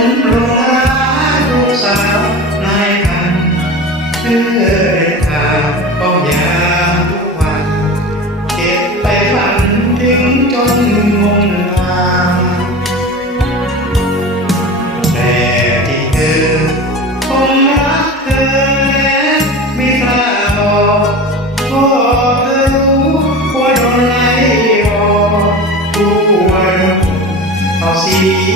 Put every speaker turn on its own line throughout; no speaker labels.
i'm going Oh,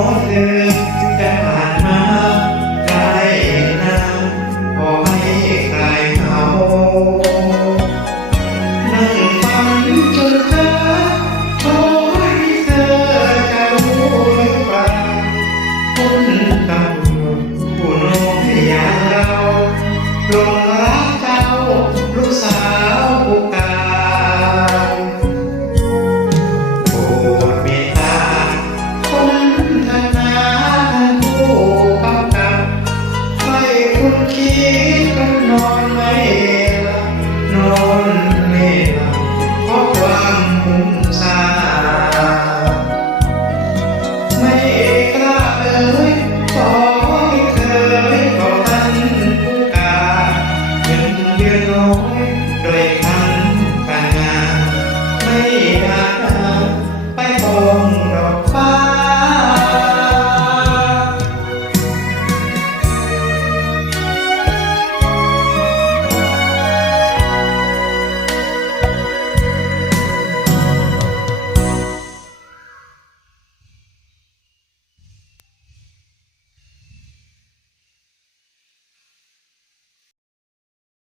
Yeah.